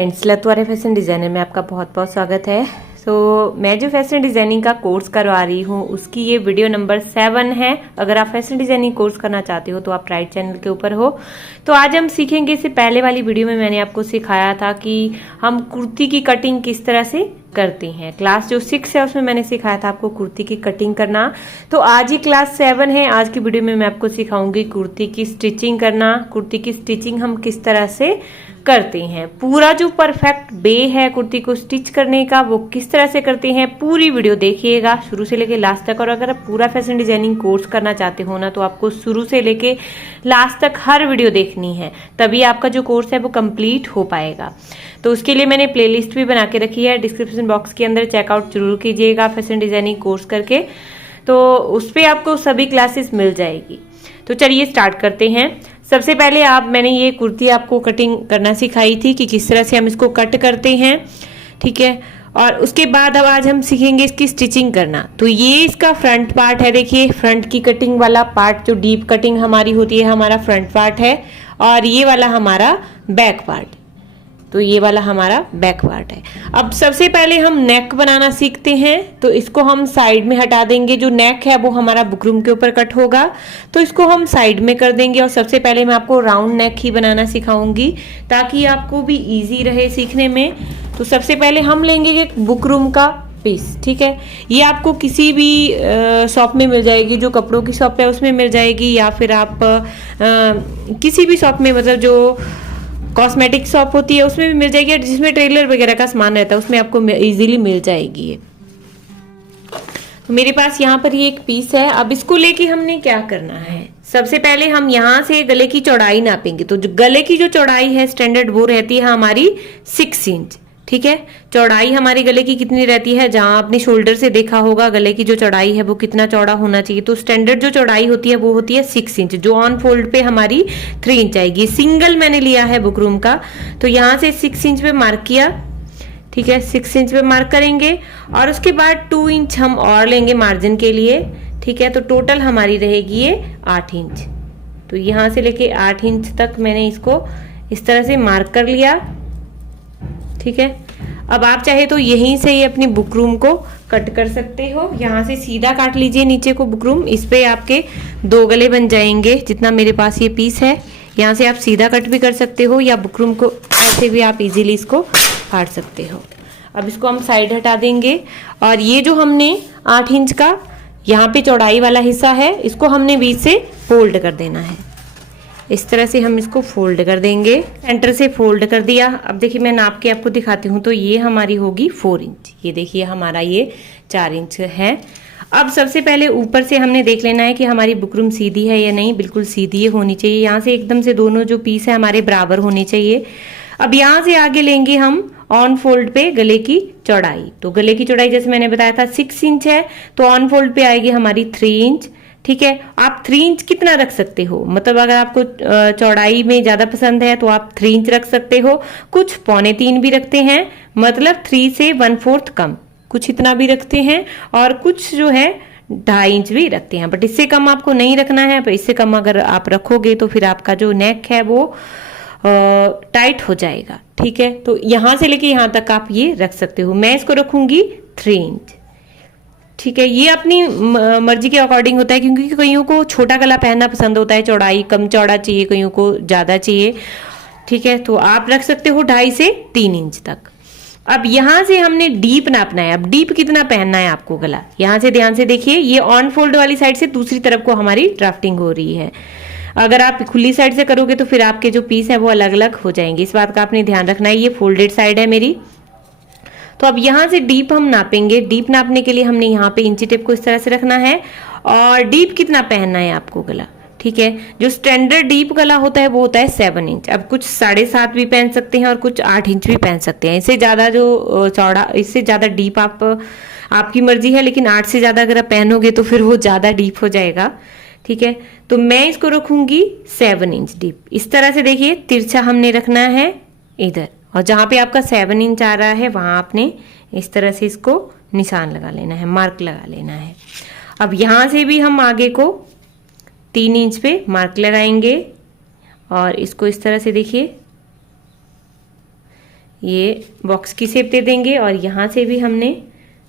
Friends, लतवारे fashion designer में आपका बहुत बहुत स्वागत है। तो मैं जो फैशन डिज़ाइनिंग का कोर्स करवा रही हूँ उसकी ये वीडियो नंबर 7 है। अगर आप फैशन डिज़ाइनिंग कोर्स करना चाहते हो तो आप राइट चैनल के ऊपर हो। तो आज हम सीखेंगे, इससे पहले वाली वीडियो में मैंने आपको सिखाया था कि हम कुर्ती की कटिंग किस तरह से करते हैं। क्लास जो 6 है उसमें मैंने सिखाया था आपको कुर्ती की कटिंग करना। तो आज ही क्लास 7 है। आज की वीडियो में मैं आपको सिखाऊंगी कुर्ती की स्टिचिंग करना। कुर्ती की स्टिचिंग हम किस तरह से करते हैं, पूरा जो परफेक्ट वे है कुर्ती को स्टिच करने का वो किस तरह से करते हैं। पूरी वीडियो देखिएगा शुरू से लेके लास्ट तक। और अगर आप पूरा फैशन डिजाइनिंग कोर्स करना चाहते हो ना, तो आपको शुरू से लेके लास्ट तक हर वीडियो देखनी है, तभी आपका जो कोर्स है वो कंप्लीट हो पाएगा। तो उसके लिए मैंने प्लेलिस्ट भी बना के रखी है, डिस्क्रिप्शन बॉक्स के अंदर चेकआउट जरूर कीजिएगा फैशन डिजाइनिंग कोर्स करके। तो उस पर आपको सभी क्लासेस मिल जाएगी। तो चलिए स्टार्ट करते हैं। सबसे पहले मैंने ये कुर्ती आपको कटिंग करना सिखाई थी कि किस तरह से हम इसको कट करते हैं, ठीक है। और उसके बाद अब आज हम सीखेंगे इसकी स्टिचिंग करना। तो ये इसका फ्रंट पार्ट है, देखिए फ्रंट की कटिंग वाला पार्ट, जो डीप कटिंग हमारी होती है, हमारा फ्रंट पार्ट है। और ये वाला हमारा बैक पार्ट, तो ये वाला हमारा बैक पार्ट है। अब सबसे पहले हम नेक बनाना सीखते हैं। तो इसको हम साइड में हटा देंगे। जो नेक है वो हमारा बुकरम के ऊपर कट होगा, तो इसको हम साइड में कर देंगे। और सबसे पहले मैं आपको राउंड नेक ही बनाना सिखाऊंगी ताकि आपको भी इजी रहे सीखने में। तो सबसे पहले हम लेंगे एक बुकरम का पीस, ठीक है। ये आपको किसी भी शॉप में मिल जाएगी, जो कपड़ों की शॉप है उसमें मिल जाएगी, या फिर आप किसी भी शॉप में, मतलब जो कॉस्मेटिक शॉप होती है उसमें भी मिल जाएगी, जिसमें ट्रेलर वगैरह का सामान रहता है उसमें आपको इजीली मिल जाएगी ये। तो मेरे पास यहाँ पर ये एक पीस है। अब इसको लेके हमने क्या करना है, सबसे पहले हम यहाँ से गले की चौड़ाई नापेंगे। तो जो गले की जो चौड़ाई है स्टैंडर्ड वो रहती है हमारी 6 इंच, ठीक है। चौड़ाई हमारी गले की कितनी रहती है, जहां आपने शोल्डर से देखा होगा गले की जो चौड़ाई है वो कितना चौड़ा होना चाहिए। तो स्टैंडर्ड जो चौड़ाई होती है वो होती है 6 इंच, जो ऑन फोल्ड पे हमारी 3 इंच आएगी। सिंगल मैंने लिया है बुकरम का, तो यहां से 6 इंच पे मार्क किया, ठीक है। 6 इंच पे मार्क करेंगे और उसके बाद 2 इंच हम और लेंगे मार्जिन के लिए, ठीक है। तो टोटल हमारी रहेगी ये 8 इंच। तो यहां से लेके 8 इंच तक मैंने इसको इस तरह से मार्क कर लिया, ठीक है। अब आप चाहे तो यहीं से ही अपनी बुकरम को कट कर सकते हो। यहाँ से सीधा काट लीजिए नीचे को बुकरम, इस पे आपके 2 गले बन जाएंगे। जितना मेरे पास ये पीस है, यहाँ से आप सीधा कट भी कर सकते हो, या बुकरम को ऐसे भी आप इजीली इसको काट सकते हो। अब इसको हम साइड हटा देंगे। और ये जो हमने 8 इंच का यहाँ पे चौड़ाई वाला हिस्सा है, इसको हमने बीच से फोल्ड कर देना है। इस तरह से हम इसको फोल्ड कर देंगे, सेंटर से फोल्ड कर दिया। अब देखिए मैं नाप के आपको दिखाती हूँ। तो ये हमारी होगी 4 इंच, ये देखिए हमारा ये 4 इंच है। अब सबसे पहले ऊपर से हमने देख लेना है कि हमारी बुकरम सीधी है या नहीं। बिल्कुल सीधी होनी चाहिए, यहाँ से एकदम से दोनों जो पीस है हमारे बराबर होने चाहिए। अब यहाँ से आगे लेंगे हम ऑन फोल्ड पे गले की चौड़ाई। तो गले की चौड़ाई जैसे मैंने बताया था 6 इंच है, तो ऑन फोल्ड पे आएगी हमारी 3 इंच, ठीक है। आप 3 इंच कितना रख सकते हो, मतलब अगर आपको चौड़ाई में ज्यादा पसंद है तो आप 3 इंच रख सकते हो। कुछ 2.25 भी रखते हैं, मतलब 3 से 1/4 कम, कुछ इतना भी रखते हैं। और कुछ जो है 2.5 इंच भी रखते हैं, बट इससे कम आपको नहीं रखना है। पर इससे कम अगर आप रखोगे तो फिर आपका जो नेक है वो टाइट हो जाएगा, ठीक है। तो यहां से लेके यहां तक आप ये रख सकते हो। मैं इसको रखूंगी 3 इंच, ठीक है। ये अपनी मर्जी के अकॉर्डिंग होता है, क्योंकि कईयों को छोटा गला पहनना पसंद होता है, चौड़ाई कम चौड़ा चाहिए, कईयों को ज्यादा चाहिए, ठीक है। तो आप रख सकते हो 2.5 से 3 इंच तक। अब यहां से हमने डीप नापना है। अब डीप कितना पहनना है आपको गला, यहां से ध्यान से देखिए। ये ऑन फोल्ड वाली साइड से दूसरी तरफ को हमारी ड्राफ्टिंग हो रही है। अगर आप खुली साइड से करोगे तो फिर आपके जो पीस है वो अलग अलग हो जाएंगे, इस बात का आपने ध्यान रखना है। ये फोल्डेड साइड है मेरी। तो अब यहाँ से डीप हम नापेंगे। डीप नापने के लिए हमने यहाँ पे इंची टेप को इस तरह से रखना है। और डीप कितना पहनना है आपको गला, ठीक है। जो स्टैंडर्ड डीप गला होता है वो होता है 7 इंच। अब कुछ 7.5 भी पहन सकते हैं और कुछ 8 इंच भी पहन सकते हैं। इससे ज्यादा जो चौड़ा, इससे ज्यादा डीप आपकी मर्जी है, लेकिन 8 से ज्यादा अगर आप पहनोगे तो फिर वो ज्यादा डीप हो जाएगा, ठीक है। तो मैं इसको रखूंगी 7 इंच डीप। इस तरह से देखिए तिरछा हमने रखना है इधर, और जहां पे आपका 7 इंच आ रहा है वहां आपने इस तरह से इसको निशान लगा लेना है, मार्क लगा लेना है। अब यहां से भी हम आगे को 3 इंच पे मार्क लगाएंगे और इसको इस तरह से देखिए ये बॉक्स की शेप दे देंगे और यहाँ से भी हमने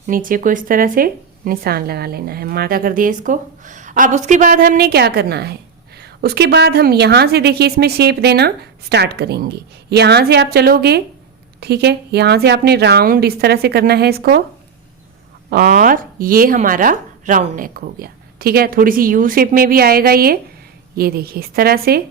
नीचे को इस तरह से निशान लगा लेना है, मार्क कर दिया इसको। अब उसके बाद हमने क्या करना है, उसके बाद हम यहाँ से देखिए इसमें शेप देना स्टार्ट करेंगे। यहाँ से आप चलोगे, ठीक है, यहाँ से आपने राउंड इस तरह से करना है इसको, और ये हमारा राउंड नेक हो गया, ठीक है। थोड़ी सी यू शेप में भी आएगा ये देखिए इस तरह से।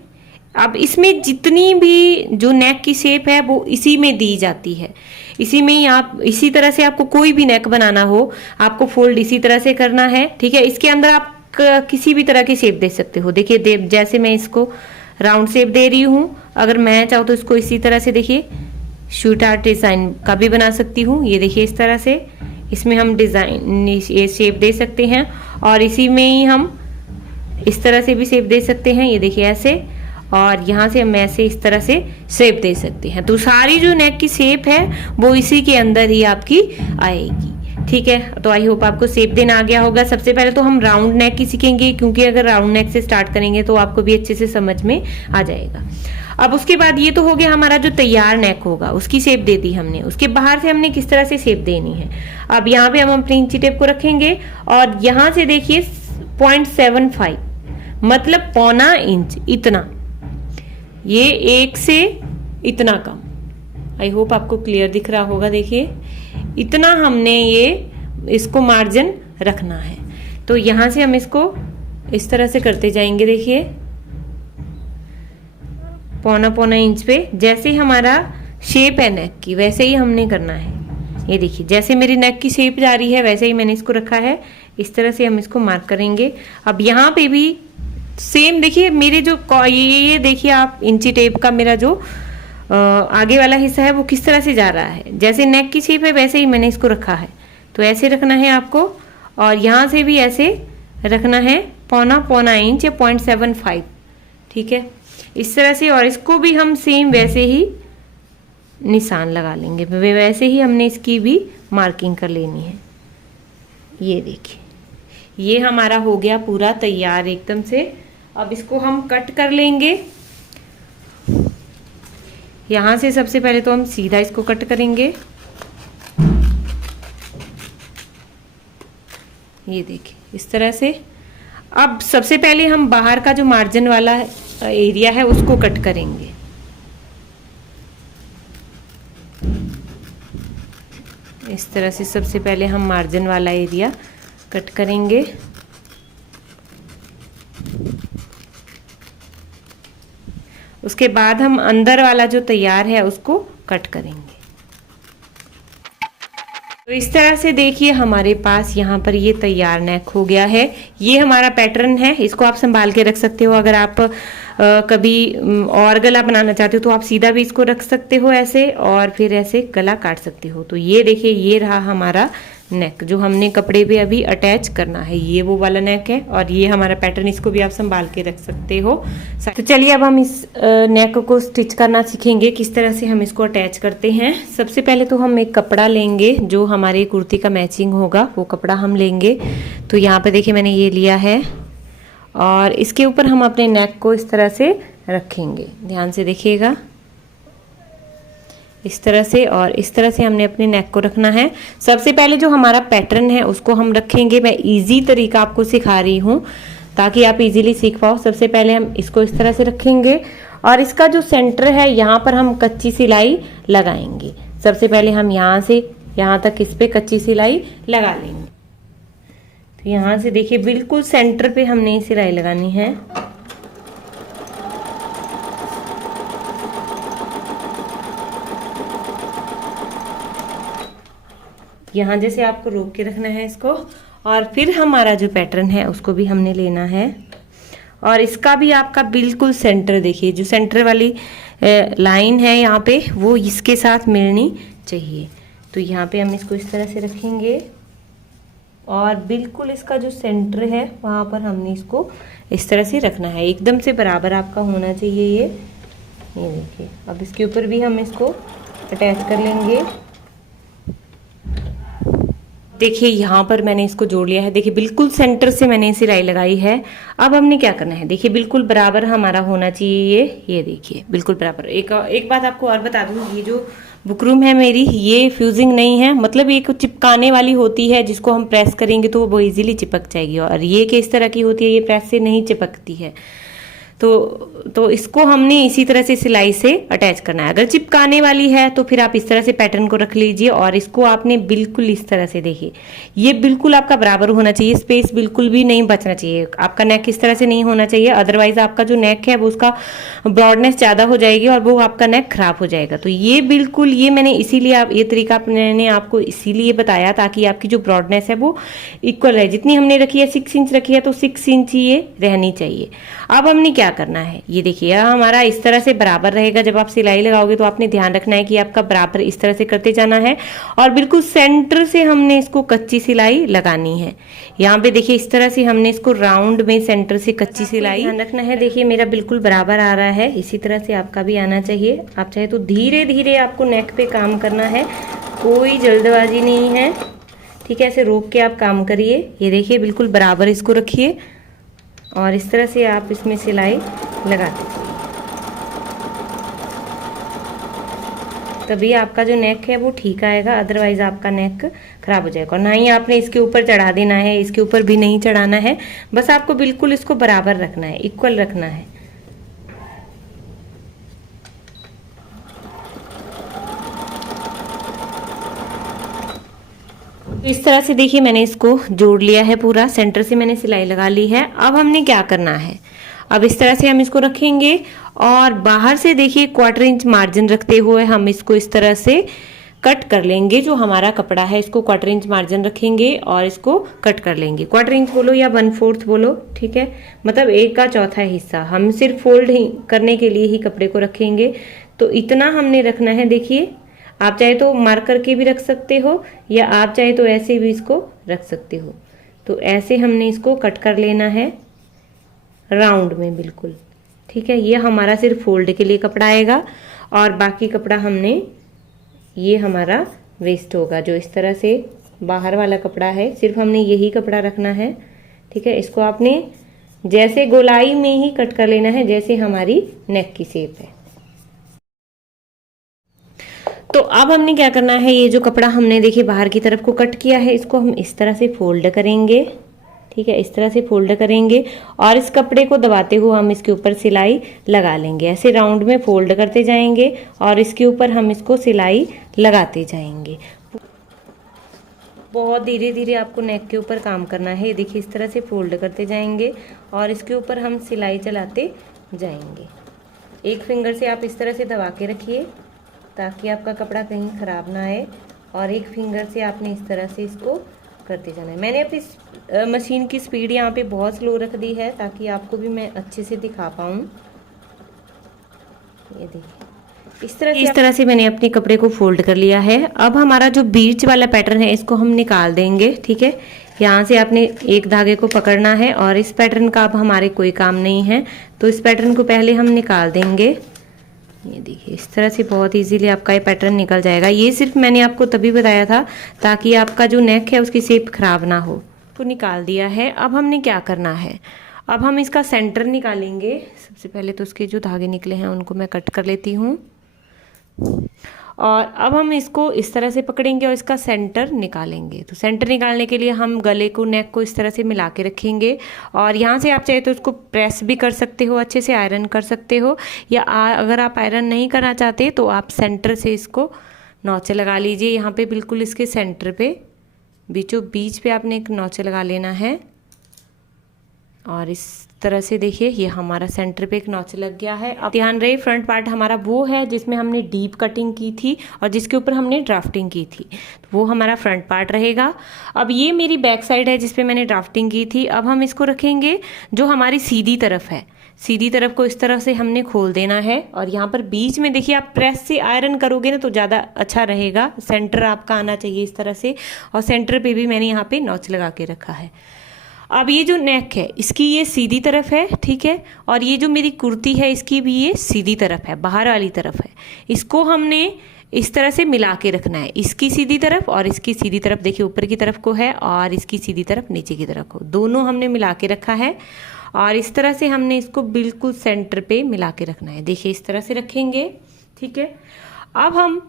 अब इसमें जितनी भी जो नेक की शेप है वो इसी में दी जाती है, इसी में ही आप इसी तरह से आपको कोई भी नेक बनाना हो आपको फोल्ड इसी तरह से करना है, ठीक है। इसके अंदर आप किसी भी तरह की शेप दे सकते हो। देखिए जैसे मैं इसको राउंड शेप दे रही हूँ, अगर मैं चाहूँ तो इसको इसी तरह से देखिए शूट आर्ट डिजाइन का भी बना सकती हूँ। ये देखिए इस तरह से इसमें हम डिजाइन ये शेप दे सकते हैं, और इसी में ही हम इस तरह से भी शेप दे सकते हैं, ये देखिए ऐसे, और यहाँ से हम ऐसे इस तरह से शेप दे सकते हैं। तो सारी जो नेक की शेप है वो इसी के अंदर ही आपकी आएगी, ठीक है। तो आई होप आपको शेप देना आ गया होगा। सबसे पहले तो हम राउंड नेक की सीखेंगे, क्योंकि अगर राउंड नेक से स्टार्ट करेंगे तो आपको भी अच्छे से समझ में आ जाएगा। अब उसके बाद ये तो हो गया हमारा जो तैयार नेक होगा, उसकी शेप दे दी हमने। उसके बाहर से हमने किस तरह से शेप देनी है, अब यहाँ पे हम अपनी इंची टेप को रखेंगे और यहाँ से देखिए 0.75 मतलब पौना इंच, इतना, ये एक से इतना कम। आई होप आपको क्लियर दिख रहा होगा। देखिए इतना हमने ये इसको मार्जिन रखना है। तो यहाँ से हम इसको इस तरह से करते जाएंगे, देखिए पौना इंच पे, जैसे हमारा शेप है नेक की वैसे ही हमने करना है। ये देखिए जैसे मेरी नेक की शेप जा रही है वैसे ही मैंने इसको रखा है, इस तरह से हम इसको मार्क करेंगे। अब यहाँ पे भी सेम देखिए मेरे जो ये देखिए आप इंची टेप का मेरा जो आगे वाला हिस्सा है वो किस तरह से जा रहा है, जैसे नेक की शेप है वैसे ही मैंने इसको रखा है। तो ऐसे रखना है आपको, और यहाँ से भी ऐसे रखना है पौना इंच या 0.75, ठीक है, इस तरह से। और इसको भी हम सेम वैसे ही निशान लगा लेंगे, वैसे ही हमने इसकी भी मार्किंग कर लेनी है। ये देखिए ये हमारा हो गया पूरा तैयार एकदम से। अब इसको हम कट कर लेंगे। यहाँ से सबसे पहले तो हम सीधा इसको कट करेंगे, ये देखिए इस तरह से। अब सबसे पहले हम बाहर का जो मार्जिन वाला एरिया है उसको कट करेंगे। इस तरह से सबसे पहले हम मार्जिन वाला एरिया कट करेंगे। उसके बाद हम अंदर वाला जो तैयार है उसको कट करेंगे। तो इस तरह से देखिए हमारे पास यहाँ पर ये तैयार नेक हो गया है। ये हमारा पैटर्न है, इसको आप संभाल के रख सकते हो। अगर आप कभी और गला बनाना चाहते हो तो आप सीधा भी इसको रख सकते हो ऐसे, और फिर ऐसे गला काट सकते हो। तो ये देखिए ये रहा हमारा नेक जो हमने कपड़े पे अभी अटैच करना है, ये वो वाला नेक है। और ये हमारा पैटर्न, इसको भी आप संभाल के रख सकते हो। तो चलिए अब हम इस नेक को स्टिच करना सीखेंगे, किस तरह से हम इसको अटैच करते हैं। सबसे पहले तो हम एक कपड़ा लेंगे जो हमारी कुर्ती का मैचिंग होगा, वो कपड़ा हम लेंगे। तो यहाँ पे देखिए मैंने ये लिया है, और इसके ऊपर हम अपने नेक को इस तरह से रखेंगे। ध्यान से देखिएगा इस तरह से, और इस तरह से हमने अपने नेक को रखना है। सबसे पहले जो हमारा पैटर्न है उसको हम रखेंगे। मैं इजी तरीका आपको सिखा रही हूँ ताकि आप इजीली सीख पाओ। सबसे पहले हम इसको इस तरह से रखेंगे, और इसका जो सेंटर है यहाँ पर हम कच्ची सिलाई लगाएंगे। सबसे पहले हम यहाँ से यहाँ तक इस पे कच्ची सिलाई लगा लेंगे। तो यहाँ से देखिए बिल्कुल सेंटर पे हमने सिलाई लगानी है। यहाँ जैसे आपको रोक के रखना है इसको, और फिर हमारा जो पैटर्न है उसको भी हमने लेना है, और इसका भी आपका बिल्कुल सेंटर देखिए, जो सेंटर वाली लाइन है यहाँ पे वो इसके साथ मिलनी चाहिए। तो यहाँ पे हम इसको इस तरह से रखेंगे, और बिल्कुल इसका जो सेंटर है वहाँ पर हमने इसको इस तरह से रखना है। एकदम से बराबर आपका होना चाहिए ये देखिए। अब इसके ऊपर भी हम इसको अटैच कर लेंगे। देखिए यहाँ पर मैंने इसको जोड़ लिया है। देखिए बिल्कुल सेंटर से मैंने सिलाई लगाई है। अब हमने क्या करना है, देखिए बिल्कुल बराबर हमारा होना चाहिए ये देखिए बिल्कुल बराबर। एक बात आपको और बता दूं, ये जो बुकरूम है मेरी, ये फ्यूजिंग नहीं है, मतलब ये कुछ चिपकाने वाली होती है जिसको हम प्रेस करेंगे तो वो इजीली चिपक जाएगी। और ये किस तरह की होती है, ये प्रेस से नहीं चिपकती है। तो इसको हमने इसी तरह से सिलाई से अटैच करना है। अगर चिपकाने वाली है तो फिर आप इस तरह से पैटर्न को रख लीजिए और इसको आपने बिल्कुल इस तरह से, देखिए ये बिल्कुल आपका बराबर होना चाहिए, स्पेस बिल्कुल भी नहीं बचना चाहिए। आपका नेक इस तरह से नहीं होना चाहिए, अदरवाइज आपका जो नेक है वो उसका ब्रॉडनेस ज़्यादा हो जाएगी और वो आपका नेक खराब हो जाएगा। तो ये बिल्कुल, ये मैंने इसीलिए ये तरीका मैंने आपको इसीलिए बताया ताकि आपकी जो ब्रॉडनेस है वो इक्वल है। जितनी हमने रखी है 6 इंच रखी है तो 6 इंच ही ये रहनी चाहिए। अब हमने क्या करना है, ये देखिए हमारा इस तरह से बराबर रहेगा। जब आप सिलाई लगाओगे तो आपने ध्यान रखना है कि आपका बराबर इस तरह से करते जाना है और बिल्कुल सेंटर से हमने इसको कच्ची सिलाई लगानी है। यहाँ पे देखिए इस तरह से हमने इसको राउंड में सेंटर से कच्ची सिलाई ध्यान रखना है। देखिए मेरा बिल्कुल बराबर आ रहा है, इसी तरह से आपका भी आना चाहिए। आप चाहे तो धीरे धीरे आपको नेक पे काम करना है, कोई जल्दबाजी नहीं है, ठीक है। ऐसे रोक के आप काम करिए। ये देखिए बिल्कुल बराबर इसको रखिए और इस तरह से आप इसमें सिलाई लगाते जाइए, तभी आपका जो नेक है वो ठीक आएगा, अदरवाइज आपका नेक खराब हो जाएगा। और ना ही आपने इसके ऊपर चढ़ा देना है, इसके ऊपर भी नहीं चढ़ाना है, बस आपको बिल्कुल इसको बराबर रखना है, इक्वल रखना है। तो इस तरह से देखिए मैंने इसको जोड़ लिया है, पूरा सेंटर से मैंने सिलाई लगा ली है। अब हमने क्या करना है, अब इस तरह से हम इसको रखेंगे और बाहर से देखिए 1/4 इंच मार्जिन रखते हुए हम इसको इस तरह से कट कर लेंगे। जो हमारा कपड़ा है इसको 1/4 इंच मार्जिन रखेंगे और इसको कट कर लेंगे। 1/4 इंच बोलो या 1/4 बोलो, ठीक है, मतलब 1/4 हिस्सा हम सिर्फ फोल्ड ही करने के लिए ही कपड़े को रखेंगे। तो इतना हमने रखना है। देखिए आप चाहे तो मार्क करके भी रख सकते हो या आप चाहे तो ऐसे भी इसको रख सकते हो। तो ऐसे हमने इसको कट कर लेना है राउंड में बिल्कुल, ठीक है। ये हमारा सिर्फ फोल्ड के लिए कपड़ा आएगा और बाकी कपड़ा हमने, ये हमारा वेस्ट होगा। जो इस तरह से बाहर वाला कपड़ा है सिर्फ हमने यही कपड़ा रखना है, ठीक है। इसको आपने जैसे गोलाई में ही कट कर लेना है जैसे हमारी नेक की शेप है। तो अब हमने क्या करना है, ये जो कपड़ा हमने देखिए बाहर की तरफ को कट किया है इसको हम इस तरह से फोल्ड करेंगे, ठीक है, इस तरह से फोल्ड करेंगे और इस कपड़े को दबाते हुए हम इसके ऊपर सिलाई लगा लेंगे। ऐसे राउंड में फोल्ड करते जाएंगे और इसके ऊपर हम इसको सिलाई लगाते जाएंगे। बहुत धीरे धीरे आपको नेक के ऊपर काम करना है। देखिए इस तरह से फोल्ड करते जाएंगे और इसके ऊपर हम सिलाई चलाते जाएंगे। एक फिंगर से आप इस तरह से दबा के रखिए ताकि आपका कपड़ा कहीं ख़राब ना आए और एक फिंगर से आपने इस तरह से इसको करते जाना है। मैंने अपनी मशीन की स्पीड यहाँ पे बहुत स्लो रख दी है ताकि आपको भी मैं अच्छे से दिखा पाऊँ। ये देखिए इस तरह से मैंने अपने कपड़े को फोल्ड कर लिया है। अब हमारा जो बीच वाला पैटर्न है इसको हम निकाल देंगे, ठीक है। यहाँ से आपने एक धागे को पकड़ना है और इस पैटर्न का अब हमारे कोई काम नहीं है, तो इस पैटर्न को पहले हम निकाल देंगे। ये देखिए इस तरह से बहुत इजीली आपका ये पैटर्न निकल जाएगा। ये सिर्फ मैंने आपको तभी बताया था ताकि आपका जो नेक है उसकी शेप खराब ना हो। तो निकाल दिया है। अब हमने क्या करना है, अब हम इसका सेंटर निकालेंगे। सबसे पहले तो उसके जो धागे निकले हैं उनको मैं कट कर लेती हूँ और अब हम इसको इस तरह से पकड़ेंगे और इसका सेंटर निकालेंगे। तो सेंटर निकालने के लिए हम गले को, नेक को इस तरह से मिला के रखेंगे और यहाँ से आप चाहे तो इसको प्रेस भी कर सकते हो, अच्छे से आयरन कर सकते हो, या अगर आप आयरन नहीं करना चाहते तो आप सेंटर से इसको नौचे लगा लीजिए। यहाँ पे बिल्कुल इसके सेंटर पे बीचों बीच पे आपने एक नौचे लगा लेना है और इस तरह से देखिए ये हमारा सेंटर पे एक नॉच लग गया है। अब ध्यान रहे फ्रंट पार्ट हमारा वो है जिसमें हमने डीप कटिंग की थी और जिसके ऊपर हमने ड्राफ्टिंग की थी, तो वो हमारा फ्रंट पार्ट रहेगा। अब ये मेरी बैक साइड है जिसपे मैंने ड्राफ्टिंग की थी। अब हम इसको रखेंगे जो हमारी सीधी तरफ है, सीधी तरफ को इस तरह से हमने खोल देना है और यहाँ पर बीच में देखिए आप प्रेस से आयरन करोगे ना तो ज़्यादा अच्छा रहेगा। सेंटर आपका आना चाहिए इस तरह से और सेंटर पे भी मैंने यहाँ पे नॉच लगा के रखा है। अब ये जो नेक है इसकी ये सीधी तरफ है, ठीक है, और ये जो मेरी कुर्ती है इसकी भी ये सीधी तरफ है, बाहर वाली तरफ है। इसको हमने इस तरह से मिला के रखना है, इसकी सीधी तरफ और इसकी सीधी तरफ, देखिए ऊपर की तरफ को है और इसकी सीधी तरफ नीचे की तरफ को, दोनों हमने मिला के रखा है। और इस तरह से हमने इसको बिल्कुल सेंटर पे मिला के रखना है, देखिए इस तरह से रखेंगे। ठीक है, अब हम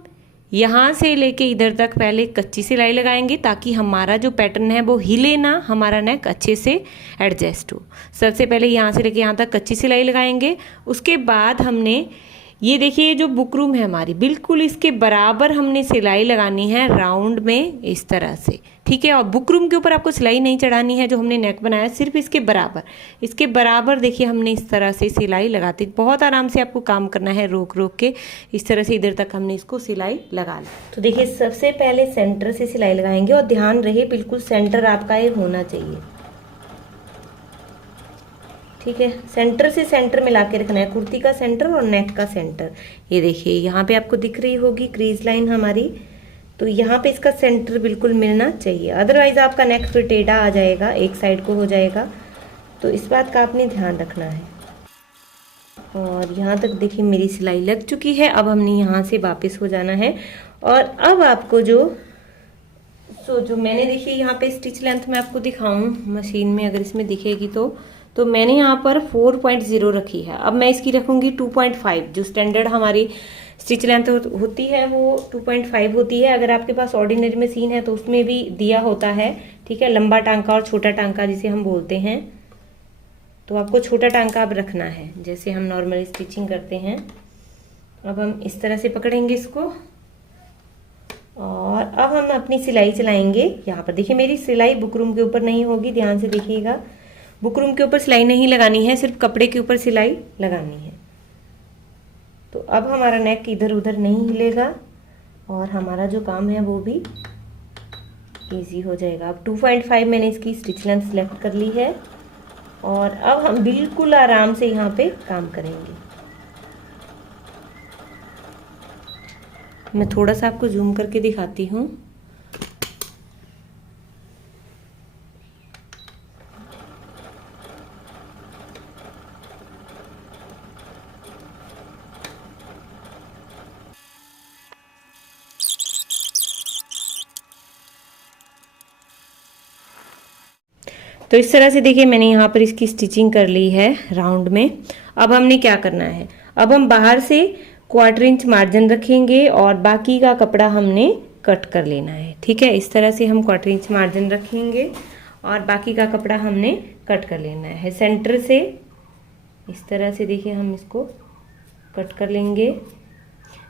यहाँ से लेके इधर तक पहले कच्ची सिलाई लगाएंगे ताकि हमारा जो पैटर्न है वो हिले ना, हमारा नेक अच्छे से एडजस्ट हो। सबसे पहले यहाँ से लेके यहाँ तक कच्ची सिलाई लगाएंगे। उसके बाद हमने ये देखिए जो बुकरूम है हमारी, बिल्कुल इसके बराबर हमने सिलाई लगानी है राउंड में इस तरह से। ठीक है, और बुकरूम के ऊपर आपको सिलाई नहीं चढ़ानी है, जो हमने नेक बनाया सिर्फ इसके बराबर देखिए हमने इस तरह से सिलाई लगाती, बहुत आराम से आपको काम करना है, रोक रोक के इस तरह से इधर तक हमने इसको सिलाई लगा ली। तो देखिए सबसे पहले सेंटर से सिलाई लगाएंगे और ध्यान रहे बिल्कुल सेंटर आपका ये होना चाहिए। ठीक है, सेंटर से सेंटर मिला के रखना है, कुर्ती का सेंटर और नेक का सेंटर। ये देखिए यहाँ पे आपको दिख रही होगी क्रीज लाइन हमारी, तो यहाँ पे इसका सेंटर बिल्कुल मिलना चाहिए, अदरवाइज आपका नेक फिर टेढ़ा आ जाएगा, एक साइड को हो जाएगा। तो इस बात का आपने ध्यान रखना है। और यहाँ तक देखिए मेरी सिलाई लग चुकी है। अब हमने यहाँ से वापस हो जाना है। और अब आपको जो मैंने देखिए यहाँ पे स्टिच लेंथ में आपको दिखाऊं मशीन में, अगर इसमें दिखेगी तो मैंने यहाँ पर 4.0 रखी है। अब मैं इसकी रखूँगी 2.5, जो स्टैंडर्ड हमारी स्टिच लेंथ होती है वो 2.5 होती है। अगर आपके पास ऑर्डिनरी मशीन है तो उसमें भी दिया होता है। ठीक है, लंबा टांका और छोटा टांका जिसे हम बोलते हैं, तो आपको छोटा टांका अब रखना है जैसे हम नॉर्मली स्टिचिंग करते हैं। अब हम इस तरह से पकड़ेंगे इसको और अब हम अपनी सिलाई चलाएंगे। यहाँ पर देखिए मेरी सिलाई बुकरूम के ऊपर नहीं होगी, ध्यान से देखिएगा, बुकरूम के ऊपर सिलाई नहीं लगानी है, सिर्फ कपड़े के ऊपर सिलाई लगानी है। तो अब हमारा नेक इधर उधर नहीं हिलेगा और हमारा जो काम है वो भी इजी हो जाएगा। अब 2.5 मैंने इसकी स्टिच लेंथ सेलेक्ट कर ली है और अब हम बिल्कुल आराम से यहाँ पे काम करेंगे। मैं थोड़ा सा आपको जूम करके दिखाती हूँ। तो इस तरह से देखिए मैंने यहाँ पर इसकी स्टिचिंग कर ली है राउंड में। अब हमने क्या करना है, अब हम बाहर से 1/4 इंच मार्जिन रखेंगे और बाकी का कपड़ा हमने कट कर लेना है। ठीक है, इस तरह से हम 1/4 इंच मार्जिन रखेंगे और बाकी का कपड़ा हमने कट कर लेना है सेंटर से। इस तरह से देखिए हम इसको कट कर लेंगे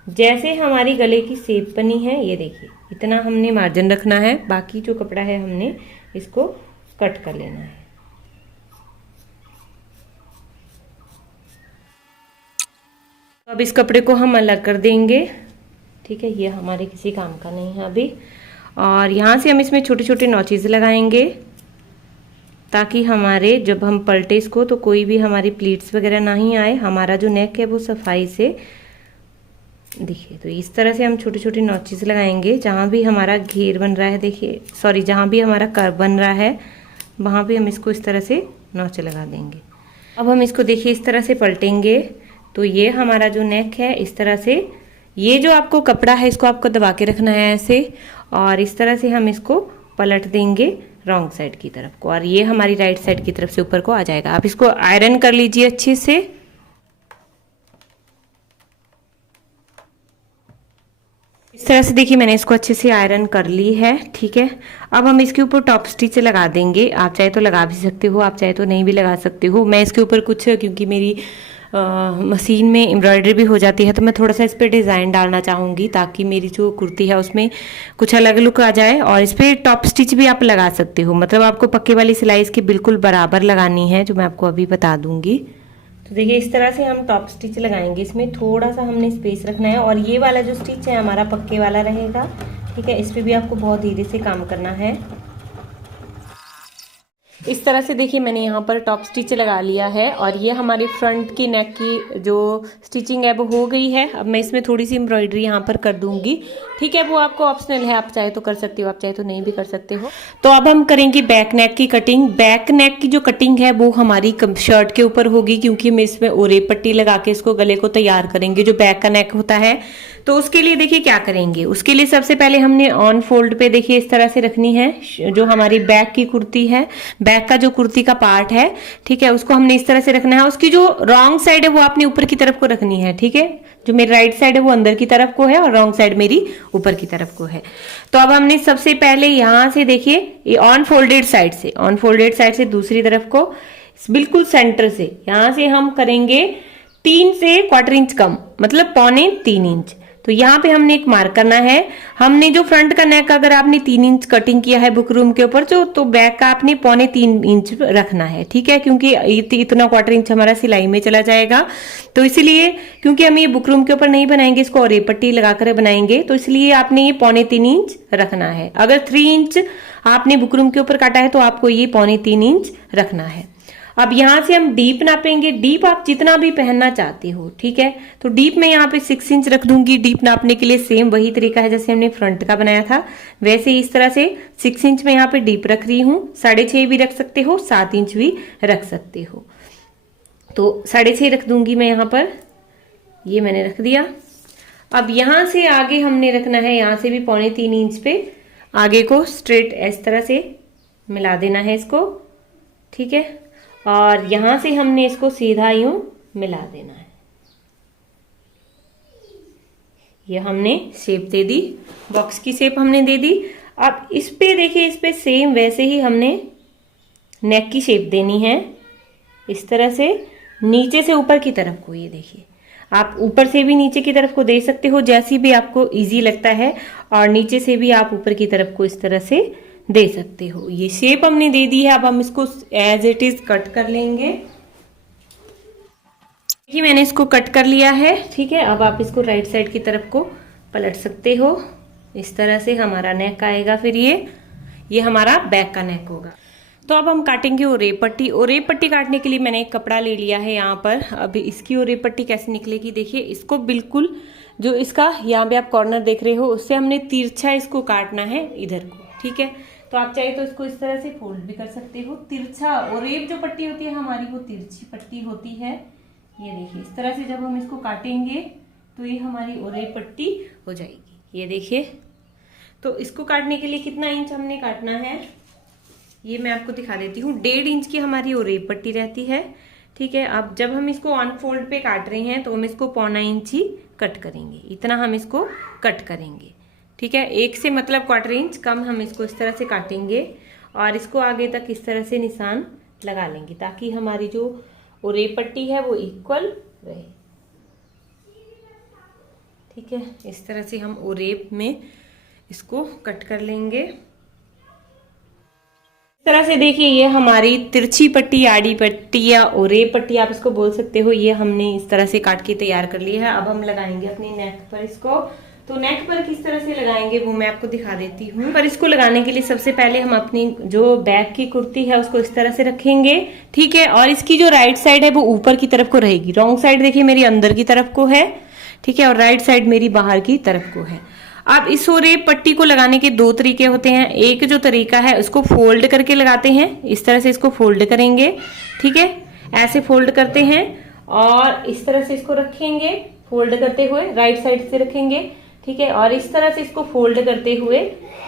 जैसे हमारी गले की शेप बनी है। ये देखिए इतना हमने मार्जिन रखना है, बाकी जो कपड़ा है हमने इसको कट कर लेना है। अब इस कपड़े को हम अलग कर देंगे। ठीक है, ये हमारे किसी काम का नहीं है अभी। और यहाँ से हम इसमें छोटे छोटे नॉचेस लगाएंगे ताकि हमारे जब हम पलटे इसको तो कोई भी हमारी प्लीट्स वगैरह नहीं आए, हमारा जो नेक है वो सफाई से देखिए। तो इस तरह से हम छोटे छोटे नॉचेस लगाएंगे जहाँ भी हमारा घेर बन रहा है, देखिए सॉरी जहाँ भी हमारा कर्व बन रहा है वहाँ पे हम इसको इस तरह से नॉच लगा देंगे। अब हम इसको देखिए इस तरह से पलटेंगे तो ये हमारा जो नेक है इस तरह से, ये जो आपको कपड़ा है इसको आपको दबा के रखना है ऐसे, और इस तरह से हम इसको पलट देंगे रॉन्ग साइड की तरफ को और ये हमारी राइट साइड की तरफ से ऊपर को आ जाएगा। आप इसको आयरन कर लीजिए अच्छे से। इस तरह से देखिए मैंने इसको अच्छे से आयरन कर ली है। ठीक है, अब हम इसके ऊपर टॉप स्टिच लगा देंगे। आप चाहे तो लगा भी सकते हो, आप चाहे तो नहीं भी लगा सकते हो। मैं इसके ऊपर कुछ, क्योंकि मेरी मशीन में एम्ब्रॉयडरी भी हो जाती है तो मैं थोड़ा सा इस पर डिज़ाइन डालना चाहूँगी ताकि मेरी जो कुर्ती है उसमें कुछ अलग लुक आ जाए। और इस पर टॉप स्टिच भी आप लगा सकते हो, मतलब आपको पक्के वाली सिलाई इसकी बिल्कुल बराबर लगानी है, जो मैं आपको अभी बता दूंगी। तो देखिए इस तरह से हम टॉप स्टिच लगाएंगे, इसमें थोड़ा सा हमने स्पेस रखना है और ये वाला जो स्टिच है हमारा पक्के वाला रहेगा। ठीक है, इस पर भी आपको बहुत धीरे से काम करना है। इस तरह से देखिए मैंने यहाँ पर टॉप स्टिच लगा लिया है और ये हमारी फ्रंट की नेक की जो स्टिचिंग है वो हो गई है। अब मैं इसमें थोड़ी सी एम्ब्रॉयडरी यहाँ पर कर दूंगी, ठीक है, वो आपको ऑप्शनल है, आप चाहे तो कर सकते हो, आप चाहे तो नहीं भी कर सकते हो। तो अब हम करेंगे बैक नेक की कटिंग। बैक नेक की जो कटिंग है वो हमारी शर्ट के ऊपर होगी, क्योंकि हम इसमें ओरे पट्टी लगा के इसको गले को तैयार करेंगे जो बैक का नेक होता है। तो उसके लिए देखिए क्या करेंगे, उसके लिए सबसे पहले हमने ऑन फोल्ड पे देखिए इस तरह से रखनी है जो हमारी बैक की कुर्ती है, बैक का जो कुर्ती का पार्ट है, ठीक है, उसको हमने इस तरह से रखना है। उसकी जो रॉन्ग साइड है वो आपने ऊपर की तरफ को रखनी है, ठीक है, जो मेरी राइट साइड है वो अंदर की तरफ को है और रॉन्ग साइड मेरी ऊपर की तरफ को है। तो अब हमने सबसे पहले यहां से देखिए ये ऑन फोल्डेड साइड से दूसरी तरफ को बिल्कुल सेंटर से यहां से हम करेंगे 3 से क्वार्टर इंच कम, मतलब 2.25 इंच। तो यहाँ पे हमने एक मार्क करना है। हमने जो फ्रंट का नेक अगर आपने 3 इंच कटिंग किया है बुकरूम के ऊपर तो बैक का आपने 2.25 इंच रखना है, ठीक है, क्योंकि इतना क्वार्टर इंच हमारा सिलाई में चला जाएगा। तो इसलिए क्योंकि हम ये बुकरूम के ऊपर नहीं बनाएंगे, इसको और पट्टी लगाकर बनाएंगे, तो इसलिए आपने ये 2.25 इंच रखना है। अगर 3 इंच आपने बुकरूम के ऊपर काटा है तो आपको ये 2.25 इंच रखना है। अब यहां से हम डीप नापेंगे। डीप आप जितना भी पहनना चाहते हो, ठीक है, तो डीप में यहाँ पे 6 इंच रख दूंगी डीप नापने के लिए। सेम वही तरीका है जैसे हमने फ्रंट का बनाया था, वैसे ही इस तरह से 6 इंच में यहाँ पे डीप रख रही हूँ। 6.5 भी रख सकते हो, 7 इंच भी रख सकते हो। तो 6.5 रख दूंगी मैं यहाँ पर, ये मैंने रख दिया। अब यहां से आगे हमने रखना है, यहां से भी 2.25 इंच पे आगे को स्ट्रेट इस तरह से मिला देना है इसको, ठीक है, और यहां से हमने इसको सीधा यूं मिला देना है। ये हमने शेप दे दी, बॉक्स की शेप हमने दे दी। अब इस पे देखिए, इस पे सेम वैसे ही हमने नेक की शेप देनी है, इस तरह से नीचे से ऊपर की तरफ को। ये देखिए, आप ऊपर से भी नीचे की तरफ को दे सकते हो, जैसी भी आपको इजी लगता है, और नीचे से भी आप ऊपर की तरफ को इस तरह से दे सकते हो। ये शेप हमने दे दी है। अब हम इसको एज इट इज कट कर लेंगे। देखिए मैंने इसको कट कर लिया है, ठीक है। अब आप इसको राइट साइड की तरफ को पलट सकते हो, इस तरह से हमारा नेक आएगा। फिर ये हमारा बैक का नेक होगा। तो अब हम काटेंगे ओरेप पट्टी। ओरेप पट्टी काटने के लिए मैंने एक कपड़ा ले लिया है यहाँ पर। अब इसकी ओरेप पट्टी कैसे निकलेगी, देखिए इसको बिल्कुल जो इसका यहाँ पे आप कॉर्नर देख रहे हो, उससे हमने तिरछा इसको काटना है इधर को, ठीक है। तो आप चाहे तो इसको इस तरह से फोल्ड भी कर सकते हो। तिरछा ओरेप जो पट्टी होती है हमारी, वो तिरछी पट्टी होती है। ये देखिए इस तरह से जब हम इसको काटेंगे तो ये हमारी ओरेप पट्टी हो जाएगी। ये देखिए, तो इसको काटने के लिए कितना इंच हमने काटना है ये मैं आपको दिखा देती हूँ। 1.5 इंच की हमारी ओरेप पट्टी रहती है, ठीक है। अब जब हम इसको ऑन फोल्ड पे काट रहे हैं तो हम इसको 0.25 इंच ही कट करेंगे, इतना हम इसको कट करेंगे, ठीक है। 1 से मतलब क्वार्टर इंच कम हम इसको इस तरह से काटेंगे और इसको आगे तक इस तरह से निशान लगा लेंगे, ताकि हमारी जो ओरेप पट्टी है वो इक्वल रहे, ठीक है। इस तरह से हम ओरेप में इसको कट कर लेंगे। इस तरह से देखिए ये हमारी तिरछी पट्टी, आड़ी पट्टी या ओरेप पट्टी आप इसको बोल सकते हो, ये हमने इस तरह से काट के तैयार कर लिया है। अब हम लगाएंगे अपनी नेक पर इसको। तो नेक पर किस तरह से लगाएंगे वो मैं आपको दिखा देती हूँ। पर इसको लगाने के लिए सबसे पहले हम अपनी जो बैक की कुर्ती है उसको इस तरह से रखेंगे, ठीक है। और इसकी जो राइट साइड है वो ऊपर की तरफ को रहेगी, रॉन्ग साइड देखिए मेरी अंदर की तरफ को है, ठीक है, और राइट साइड मेरी बाहर की तरफ को है। अब इस ओरेप पट्टी को लगाने के 2 तरीके होते हैं। एक जो तरीका है उसको फोल्ड करके लगाते हैं, इस तरह से इसको फोल्ड करेंगे, ठीक है, ऐसे फोल्ड करते हैं और इस तरह से इसको रखेंगे फोल्ड करते हुए, राइट साइड से रखेंगे, ठीक है, और इस तरह से इसको फोल्ड करते हुए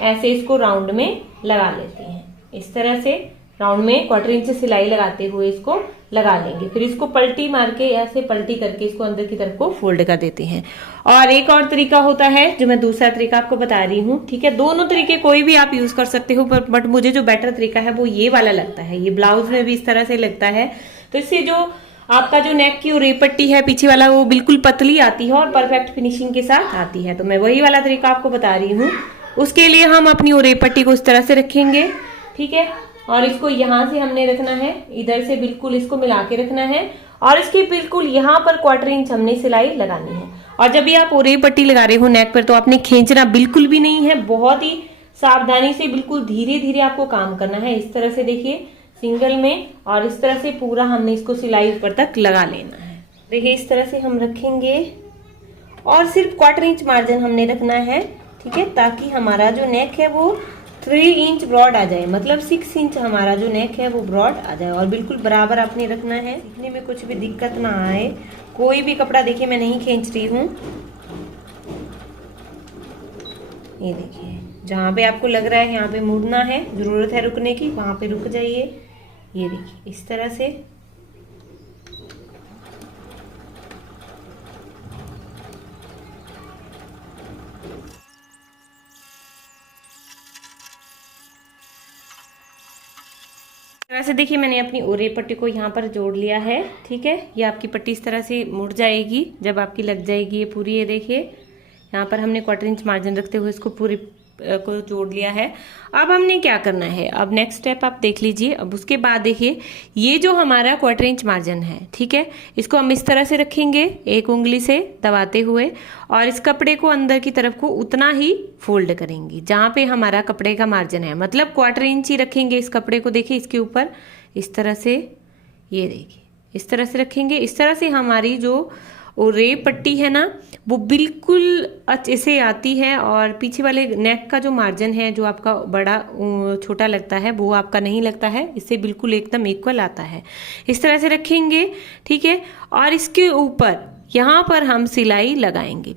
ऐसे इसको राउंड में लगा लेते हैं। इस तरह से राउंड में क्वार्टर इंच सिलाई लगाते हुए इसको लगा लेंगे। फिर इसको पलटी मार के ऐसे पलटी करके इसको अंदर की तरफ को फोल्ड कर देते हैं। और एक और तरीका होता है जो मैं दूसरा तरीका आपको बता रही हूँ, ठीक है। दोनों तरीके कोई भी आप यूज कर सकते हो, बट मुझे जो बेटर तरीका है वो ये वाला लगता है। ये ब्लाउज में भी इस तरह से लगता है, तो इससे जो आपका जो नेक की ओरेप पट्टी है पीछे वाला वो बिल्कुल पतली आती है और परफेक्ट फिनिशिंग के साथ आती है। तो मैं वही वाला तरीका आपको बता रही हूँ। उसके लिए हम अपनी ओरेप पट्टी को इस तरह से रखेंगे, ठीक है, और इसको यहाँ से हमने रखना है, इधर से बिल्कुल इसको मिला के रखना है और इसके बिल्कुल यहाँ पर क्वार्टर इंच हमने सिलाई लगानी है। और जब भी आप ओरेप पट्टी लगा रहे हो नेक पर तो आपने खींचना बिल्कुल भी नहीं है, बहुत ही सावधानी से बिल्कुल धीरे धीरे आपको काम करना है। इस तरह से देखिए सिंगल में, और इस तरह से पूरा हमने इसको सिलाई ऊपर तक लगा लेना है। देखिए इस तरह से हम रखेंगे और सिर्फ 1/4 इंच मार्जिन हमने रखना है, ठीक है, ताकि हमारा जो नेक है वो 3 इंच ब्रॉड आ जाए, मतलब 6 इंच हमारा जो नेक है वो ब्रॉड आ जाए। और बिल्कुल बराबर आपने रखना है, सीखने में कुछ भी दिक्कत ना आए। कोई भी कपड़ा देखिए मैं नहीं खींच रही हूँ, ये देखिए जहाँ पे आपको लग रहा है यहाँ पे मुड़ना है, जरूरत है रुकने की, वहां पे रुक जाइए। ये देखिए इस तरह से। तरह से देखिए मैंने अपनी ओरे पट्टी को यहाँ पर जोड़ लिया है, ठीक है। ये आपकी पट्टी इस तरह से मुड़ जाएगी जब आपकी लग जाएगी ये पूरी। ये देखिए यहाँ पर हमने 1/4 इंच मार्जिन रखते हुए इसको पूरी को जोड़ लिया है। अब हमने क्या करना है, अब नेक्स्ट स्टेप आप देख लीजिए। अब उसके बाद देखिए ये जो हमारा 1/4 इंच मार्जिन है, ठीक है, इसको हम इस तरह से रखेंगे एक उंगली से दबाते हुए, और इस कपड़े को अंदर की तरफ को उतना ही फोल्ड करेंगे जहां पे हमारा कपड़े का मार्जिन है, मतलब 1/4 इंच ही रखेंगे इस कपड़े को। देखिए इसके ऊपर इस तरह से, ये देखिए इस तरह से रखेंगे। इस तरह से हमारी जो और रे पट्टी है ना वो बिल्कुल अच्छे से आती है, और पीछे वाले नेक का जो मार्जिन है जो आपका बड़ा छोटा लगता है वो आपका नहीं लगता है, इससे बिल्कुल एकदम इक्वल आता है। इस तरह से रखेंगे, ठीक है। और इसके ऊपर यहाँ पर हम सिलाई लगाएंगे।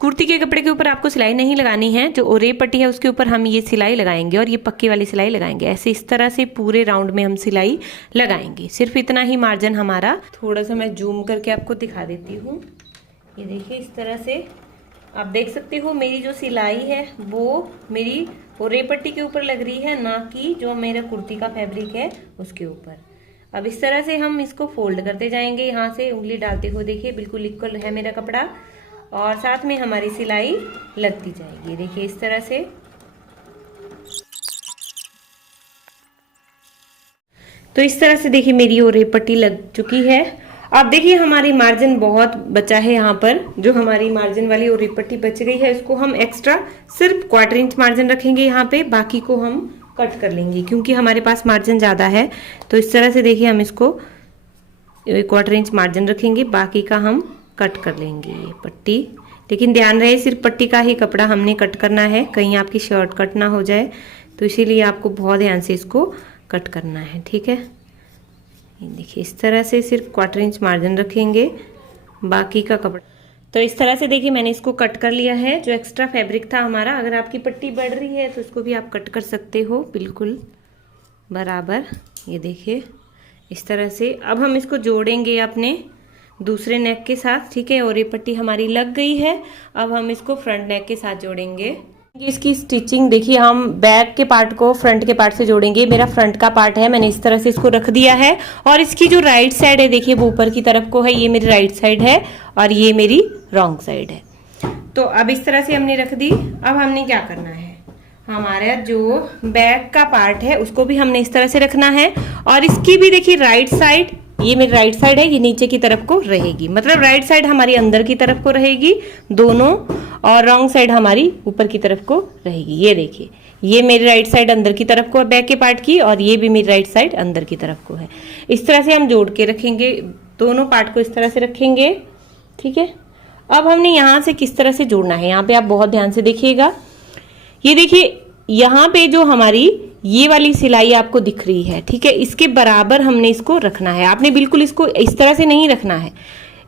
कुर्ती के कपड़े के ऊपर आपको सिलाई नहीं लगानी है, जो ओरे पट्टी है उसके ऊपर हम ये सिलाई लगाएंगे, और ये पक्की वाली सिलाई लगाएंगे। ऐसे इस तरह से पूरे राउंड में हम सिलाई लगाएंगे। सिर्फ इतना ही मार्जिन हमारा। थोड़ा सा मैं जूम करके आपको दिखा देती हूँ। ये देखिए इस तरह से आप देख सकते हो मेरी जो सिलाई है वो मेरी ओरे पट्टी के ऊपर लग रही है, ना कि जो मेरा कुर्ती का फैब्रिक है उसके ऊपर। अब इस तरह से हम इसको फोल्ड करते जाएंगे, यहाँ से उंगली डालते हुए। देखिए बिल्कुल इक्वल है मेरा कपड़ा, और साथ में हमारी सिलाई लगती जाएगी। देखिए इस तरह से। तो इस तरह से देखिए मेरी ओरे पट्टी लग चुकी है। अब देखिए हमारी मार्जिन बहुत बचा है, यहाँ पर जो हमारी मार्जिन वाली ओरे पट्टी बच गई है इसको हम एक्स्ट्रा सिर्फ 1/4 इंच मार्जिन रखेंगे यहाँ पे, बाकी को हम कट कर लेंगे क्योंकि हमारे पास मार्जिन ज्यादा है। तो इस तरह से देखिए हम इसको 1/4 इंच मार्जिन रखेंगे, बाकी का हम कट कर लेंगे ये पट्टी। लेकिन ध्यान रहे सिर्फ पट्टी का ही कपड़ा हमने कट करना है, कहीं आपकी शर्ट कट ना हो जाए, तो इसीलिए आपको बहुत ध्यान से इसको कट करना है, ठीक है। ये देखिए इस तरह से सिर्फ 1/4 इंच मार्जिन रखेंगे, बाकी का कपड़ा। तो इस तरह से देखिए मैंने इसको कट कर लिया है, जो एक्स्ट्रा फैब्रिक था हमारा। अगर आपकी पट्टी बढ़ रही है तो इसको भी आप कट कर सकते हो बिल्कुल बराबर। ये देखिए इस तरह से। अब हम इसको जोड़ेंगे अपने दूसरे नेक के साथ, ठीक है। और ये पट्टी हमारी लग गई है, अब हम इसको फ्रंट नेक के साथ जोड़ेंगे। इसकी स्टिचिंग देखिए हम बैक के पार्ट को फ्रंट के पार्ट से जोड़ेंगे। मेरा फ्रंट का पार्ट है, मैंने इस तरह से इसको रख दिया है, और इसकी जो राइट साइड है देखिए वो ऊपर की तरफ को है, ये मेरी राइट साइड है और ये मेरी रॉन्ग साइड है। तो अब इस तरह से हमने रख दी। अब हमने क्या करना है, हमारा जो बैक का पार्ट है उसको भी हमने इस तरह से रखना है, और इसकी भी देखिए राइट साइड, ये मेरी राइट साइड है, ये नीचे की तरफ को रहेगी, मतलब राइट साइड हमारी अंदर की तरफ को रहेगी दोनों, और रॉन्ग साइड हमारी ऊपर की तरफ को रहेगी। ये देखिए ये मेरी राइट साइड अंदर की तरफ को है बैक के पार्ट की, और ये भी मेरी राइट साइड अंदर की तरफ को है। इस तरह से हम जोड़ के रखेंगे, दोनों पार्ट को इस तरह से रखेंगे, ठीक है। अब हमने यहाँ से किस तरह से जोड़ना है, यहाँ पे आप बहुत ध्यान से देखिएगा। ये देखिए यहाँ पे जो हमारी ये वाली सिलाई आपको दिख रही है, ठीक है, इसके बराबर हमने इसको रखना है। आपने बिल्कुल इसको इस तरह से नहीं रखना है,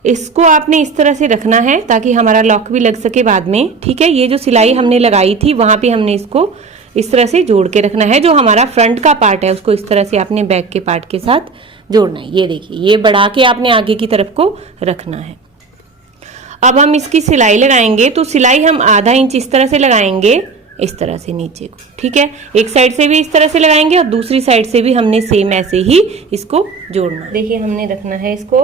इसको आपने इस तरह से रखना है ताकि हमारा लॉक भी लग सके बाद में, ठीक है। ये जो सिलाई हमने लगाई थी वहां पे हमने इसको इस तरह से जोड़ के रखना है। जो हमारा फ्रंट का पार्ट है उसको इस तरह से आपने बैक के पार्ट के साथ जोड़ना है। ये देखिए ये बढ़ा के आपने आगे की तरफ को रखना है। अब हम इसकी सिलाई लगाएंगे, तो सिलाई हम आधा इंच इस तरह से लगाएंगे, इस तरह से नीचे को, ठीक है। एक साइड से भी इस तरह से लगाएंगे और दूसरी साइड से भी हमने सेम ऐसे ही इसको जोड़ना। देखिए हमने रखना है इसको,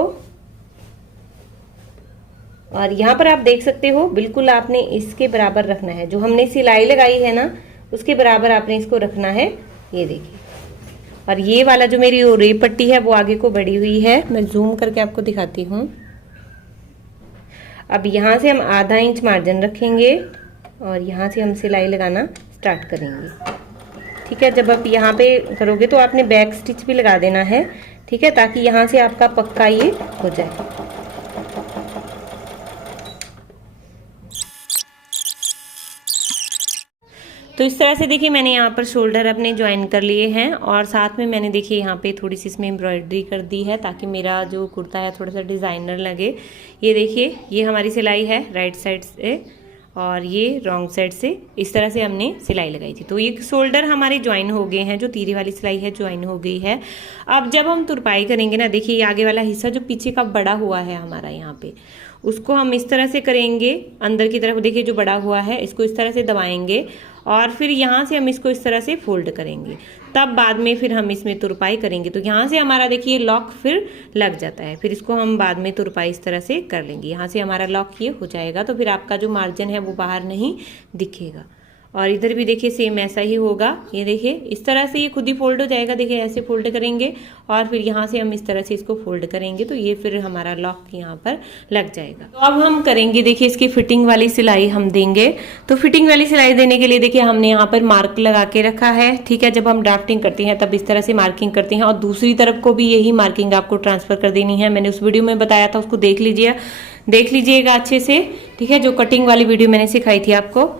और यहाँ पर आप देख सकते हो बिल्कुल आपने इसके बराबर रखना है, जो हमने सिलाई लगाई है ना उसके बराबर आपने इसको रखना है। ये देखिए, और ये वाला जो मेरी ओरे पट्टी है वो आगे को बढ़ी हुई है, मैं जूम करके आपको दिखाती हूँ। अब यहाँ से हम आधा इंच मार्जिन रखेंगे और यहाँ से हम सिलाई लगाना स्टार्ट करेंगे, ठीक है। जब आप यहाँ पे करोगे तो आपने बैक स्टिच भी लगा देना है, ठीक है, ताकि यहाँ से आपका पक्का ये हो जाए। तो इस तरह से देखिए मैंने यहाँ पर शोल्डर अपने ज्वाइन कर लिए हैं और साथ में मैंने देखिए यहाँ पे थोड़ी सी इसमें एम्ब्रॉयडरी कर दी है ताकि मेरा जो कुर्ता है थोड़ा सा डिज़ाइनर लगे। ये देखिए ये हमारी सिलाई है राइट साइड से और ये रॉन्ग साइड से इस तरह से हमने सिलाई लगाई थी। तो ये शोल्डर हमारे ज्वाइन हो गए हैं, जो तीरी वाली सिलाई है ज्वाइन हो गई है। अब जब हम तुरपाई करेंगे ना, देखिए ये आगे वाला हिस्सा जो पीछे का बड़ा हुआ है हमारा यहाँ पे, उसको हम इस तरह से करेंगे अंदर की तरफ। देखिए जो बड़ा हुआ है इसको इस तरह से दबाएंगे और फिर यहाँ से हम इसको इस तरह से फोल्ड करेंगे, तब बाद में फिर हम इसमें तुरपाई करेंगे। तो यहाँ से हमारा देखिए लॉक फिर लग जाता है, फिर इसको हम बाद में तुरपाई इस तरह से कर लेंगे। यहाँ से हमारा लॉक ये हो जाएगा, तो फिर आपका जो मार्जिन है वो बाहर नहीं दिखेगा। और इधर भी देखिए सेम ऐसा ही होगा। ये देखिए इस तरह से ये खुद ही फोल्ड हो जाएगा। देखिए ऐसे फोल्ड करेंगे और फिर यहाँ से हम इस तरह से इसको फोल्ड करेंगे, तो ये फिर हमारा लॉक यहाँ पर लग जाएगा। तो अब हम करेंगे देखिए इसकी फिटिंग वाली सिलाई हम देंगे। तो फिटिंग वाली सिलाई देने के लिए देखिए हमने यहाँ पर मार्क लगा के रखा है, ठीक है। जब हम ड्राफ्टिंग करते हैं तब इस तरह से मार्किंग करते हैं और दूसरी तरफ को भी यही मार्किंग आपको ट्रांसफर कर देनी है। मैंने उस वीडियो में बताया था, उसको देख लीजिएगा अच्छे से, ठीक है, जो कटिंग वाली वीडियो मैंने सिखाई थी आपको।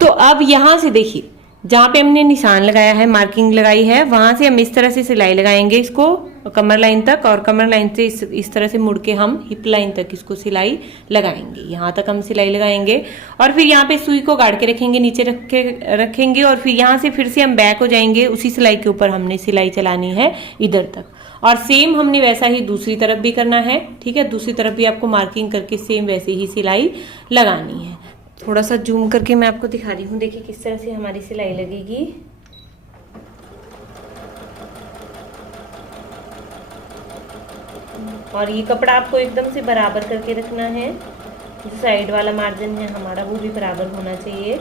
तो अब यहाँ से देखिए जहाँ पे हमने निशान लगाया है, मार्किंग लगाई है, वहां से हम इस तरह से सिलाई लगाएंगे इसको कमर लाइन तक, और कमर लाइन से इस तरह से मुड़ के हम हिप लाइन तक इसको सिलाई लगाएंगे। यहाँ तक हम सिलाई लगाएंगे और फिर यहाँ पे सुई को गाड़ के रखेंगे, नीचे रखेंगे और फिर यहाँ से फिर से हम बैक हो जाएंगे। उसी सिलाई के ऊपर हमने सिलाई चलानी है इधर तक, और सेम हमने वैसा ही दूसरी तरफ भी करना है, ठीक है। दूसरी तरफ भी आपको मार्किंग करके सेम वैसे ही सिलाई लगानी है। थोड़ा सा जूम करके मैं आपको दिखा रही हूँ, देखिए किस तरह से हमारी सिलाई लगेगी। और ये कपड़ा आपको एकदम से बराबर करके रखना है, जो साइड वाला मार्जिन है हमारा वो भी बराबर होना चाहिए।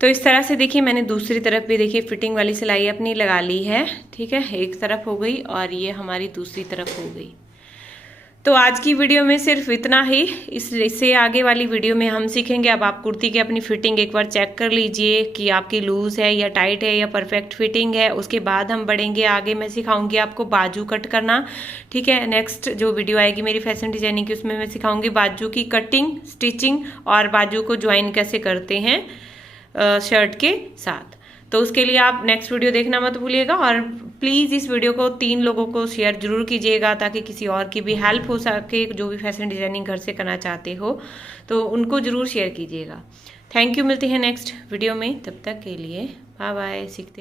तो इस तरह से देखिए मैंने दूसरी तरफ भी देखिए फिटिंग वाली सिलाई अपनी लगा ली है, ठीक है। एक तरफ हो गई और ये हमारी दूसरी तरफ हो गई। तो आज की वीडियो में सिर्फ इतना ही। इससे आगे वाली वीडियो में हम सीखेंगे, अब आप कुर्ती की अपनी फिटिंग एक बार चेक कर लीजिए कि आपकी लूज है या टाइट है या परफेक्ट फिटिंग है। उसके बाद हम बढ़ेंगे आगे, मैं सिखाऊंगी आपको बाजू कट करना, ठीक है। नेक्स्ट जो वीडियो आएगी मेरी फैशन डिजाइनिंग की, उसमें मैं सिखाऊंगी बाजू की कटिंग, स्टिचिंग और बाजू को ज्वाइन कैसे करते हैं शर्ट के साथ। तो उसके लिए आप नेक्स्ट वीडियो देखना मत भूलिएगा और प्लीज़ इस वीडियो को 3 लोगों को शेयर जरूर कीजिएगा ताकि किसी और की भी हेल्प हो सके, जो भी फैशन डिजाइनिंग घर से करना चाहते हो तो उनको जरूर शेयर कीजिएगा। थैंक यू, मिलते हैं नेक्स्ट वीडियो में, तब तक के लिए बाय बाय। सीखते